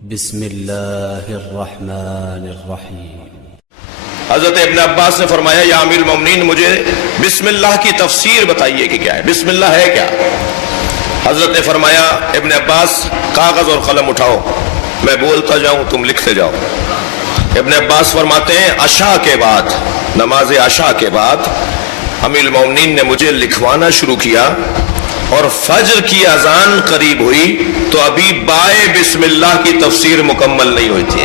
بسم اللہ الرحمن الرحیم۔ حضرت ابن عباس نے فرمایا یا امیر المومنین مجھے بسم اللہ کی تفسیر بتائیے کہ کیا ہے، بسم اللہ ہے کیا؟ حضرت نے فرمایا ابن عباس کاغذ اور قلم اٹھاؤ، میں بولتا جاؤں تم لکھتے جاؤ۔ ابن عباس فرماتے ہیں عشاء کے بعد، نماز عشاء کے بعد امیر المومنین نے مجھے لکھوانا شروع کیا اور فجر کی اذان قریب ہوئی تو ابھی بائے بسم اللہ کی تفسیر مکمل نہیں ہوئی تھی۔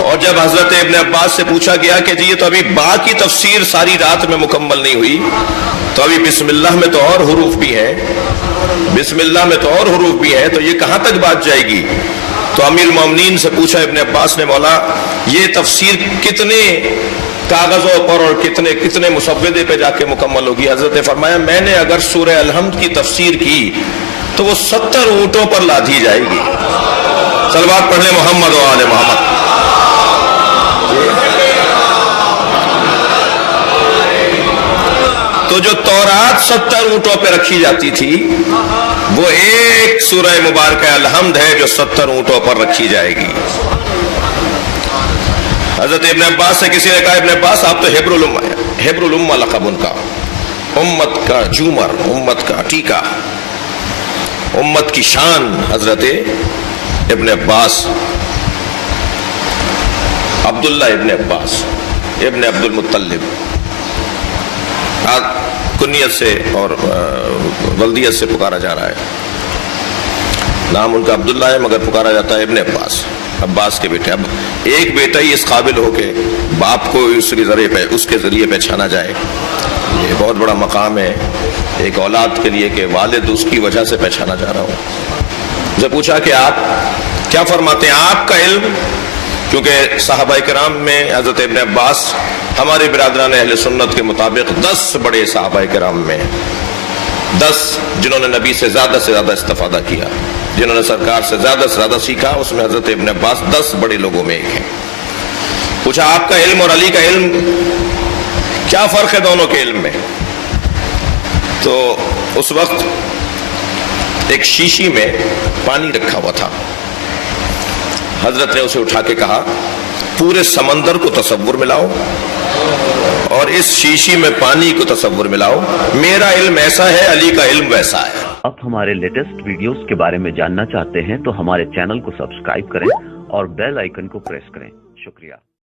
اور جب حضرت ابن عباس سے پوچھا گیا کہ جی یہ تو ابھی با کی تفسیر ساری رات میں مکمل نہیں ہوئی، تو ابھی بسم اللہ میں تو اور حروف بھی ہیں، بسم اللہ میں تو اور حروف بھی ہیں، تو یہ کہاں تک بات جائے گی؟ تو امیر المومنین سے پوچھا ابن عباس نے، مولا یہ تفسیر کتنے کاغذوں پر اور کتنے مسودے پہ جا کے مکمل ہوگی؟ حضرت نے فرمایا میں نے اگر سورہ الحمد کی تفسیر کی تو وہ 70 اونٹوں پر لادھی جائے گی۔ صلوات پڑھ لیں محمد و آل محمد۔ تو جو تورات 70 اونٹوں پہ رکھی جاتی تھی وہ ایک سورہ مبارکہ الحمد ہے جو 70 اونٹوں پر رکھی جائے گی۔ حضرت ابن عباس سے کسی نے کہا ابن عباس آپ تو حبر الامہ ہیں، حبر الامہ لقب ان کا، امت کا جومر، امت کا ٹیکا، امت کی شان۔ حضرت ابن عباس عبداللہ ابن عباس ابن عبد المطلب، کنیت سے اور ولدیت سے پکارا جا رہا ہے، نام ان کا عبداللہ ہے مگر پکارا جاتا ہے ابن عباس، عباس کے بیٹے۔ اب ایک بیٹا ہی اس قابل ہو کہ باپ کو اس کے ذریعے پہچانا جائے، یہ بہت بڑا مقام ہے ایک اولاد کے لیے کہ والد اس کی وجہ سے پہچانا جا رہا ہو۔ مجھے پوچھا کہ آپ کیا فرماتے ہیں، آپ کا علم، کیونکہ صحابہ کرام میں حضرت ابن عباس ہمارے برادران اہل سنت کے مطابق 10 بڑے صحابہ کرام میں 10 جنہوں نے نبی سے زیادہ استفادہ کیا، جنہوں نے سرکار سے زیادہ سیکھا، اس میں حضرت ابن عباس 10 بڑے لوگوں میں ایک ہیں۔ پوچھا آپ کا علم اور علی کا علم کیا فرق ہے دونوں کے علم میں؟ تو اس وقت ایک شیشی میں پانی رکھا ہوا تھا، حضرت نے اسے اٹھا کے کہا پورے سمندر کو تصور ملاؤ اور اس شیشی میں پانی کو تصور ملاؤ، میرا علم ایسا ہے، علی کا علم ویسا ہے۔ آپ ہمارے لیٹسٹ ویڈیوز کے بارے میں جاننا چاہتے ہیں تو ہمارے چینل کو سبسکرائب کریں اور بیل آئیکن کو پریس کریں۔ شکریہ۔